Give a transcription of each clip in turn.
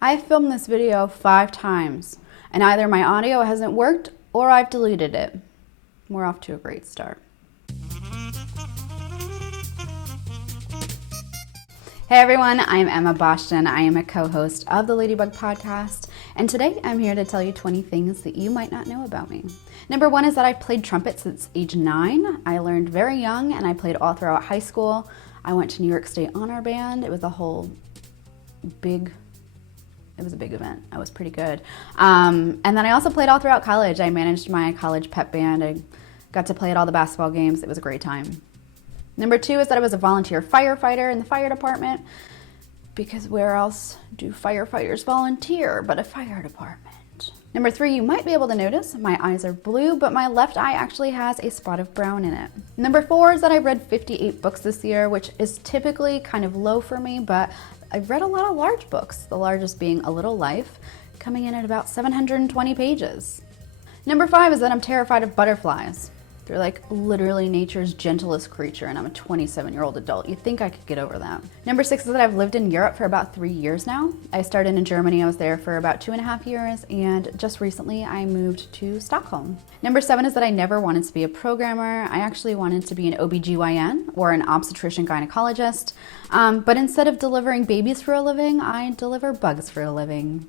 I've filmed this video 5 times, and either my audio hasn't worked or I've deleted it. We're off to a great start. Hey everyone, I'm Emma Boston. I am a co-host of the Ladybug Podcast, and today I'm here to tell you 20 things that you might not know about me. Number 1 is that I've played trumpet since age 9. I learned very young, and I played all throughout high school. I went to New York State Honor Band. It was a big event. I was pretty good. And then I also played all throughout college. I managed my college pep band. I got to play at all the basketball games. It was a great time. Number 2 is that I was a volunteer firefighter in the fire department, because where else do firefighters volunteer but a fire department? Number 3, you might be able to notice my eyes are blue, but my left eye actually has a spot of brown in it. Number 4 is that I've read 58 books this year, which is typically kind of low for me, but I've read a lot of large books, the largest being A Little Life, coming in at about 720 pages. Number 5 is that I'm terrified of butterflies. They're like literally nature's gentlest creature, and I'm a 27-year-old adult. You'd think I could get over that. Number 6 is that I've lived in Europe for about 3 years now. I started in Germany. I was there for about 2.5 years, and just recently I moved to Stockholm. Number 7 is that I never wanted to be a programmer. I actually wanted to be an OBGYN or an obstetrician gynecologist, but instead of delivering babies for a living, I deliver bugs for a living.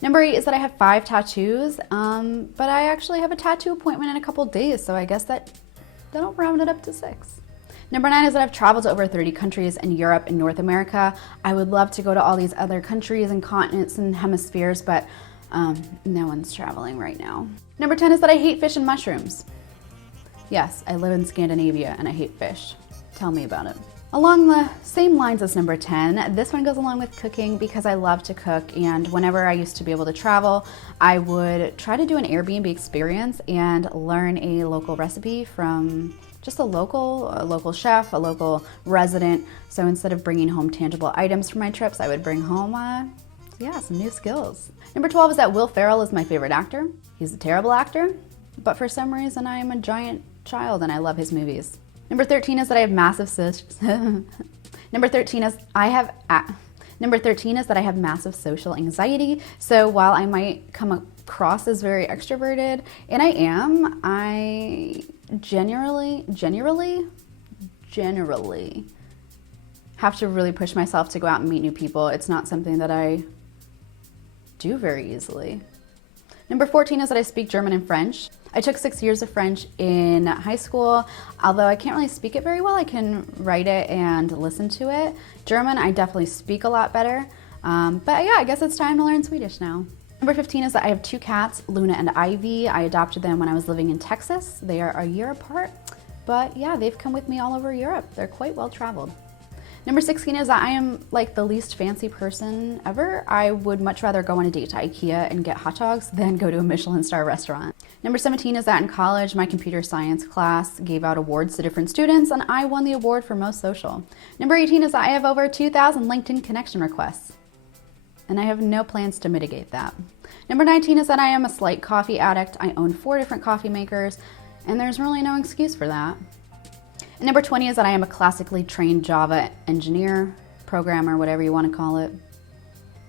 Number 8 is that I have 5 tattoos, but I actually have a tattoo appointment in a couple days, so I guess that'll round it up to 6. Number 9 is that I've traveled to over 30 countries in Europe and North America. I would love to go to all these other countries and continents and hemispheres, but no one's traveling right now. Number 10 is that I hate fish and mushrooms. Yes, I live in Scandinavia and I hate fish. Tell me about it. Along the same lines as number 10, this one goes along with cooking because I love to cook, and whenever I used to be able to travel, I would try to do an Airbnb experience and learn a local recipe from just a local chef, a local resident. So instead of bringing home tangible items for my trips, I would bring home, some new skills. Number 12 is that Will Ferrell is my favorite actor. He's a terrible actor, but for some reason I am a giant child and I love his movies. Number 13 is that I have massive social anxiety. So while I might come across as very extroverted, and I generally have to really push myself to go out and meet new people. It's not something that I do very easily. Number 14 is that I speak German and French. I took 6 years of French in high school. Although I can't really speak it very well, I can write it and listen to it. German, I definitely speak a lot better. But yeah, I guess it's time to learn Swedish now. Number 15 is that I have 2 cats, Luna and Ivy. I adopted them when I was living in Texas. They are a year apart, but yeah, they've come with me all over Europe. They're quite well traveled. Number 16 is that I am like the least fancy person ever. I would much rather go on a date to IKEA and get hot dogs than go to a Michelin star restaurant. Number 17 is that in college, my computer science class gave out awards to different students, and I won the award for most social. Number 18 is that I have over 2,000 LinkedIn connection requests, and I have no plans to mitigate that. Number 19 is that I am a slight coffee addict. I own 4 different coffee makers, and there's really no excuse for that. And number 20 is that I am a classically trained Java engineer, programmer, whatever you want to call it.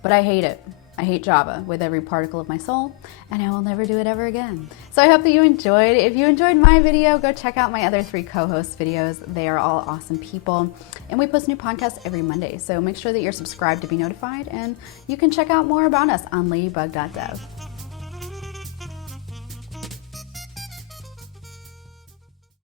But I hate it. I hate Java with every particle of my soul, and I will never do it ever again. So I hope that you enjoyed. If you enjoyed my video, go check out my other 3 co-host videos. They are all awesome people, and we post new podcasts every Monday. So make sure that you're subscribed to be notified, and you can check out more about us on ladybug.dev.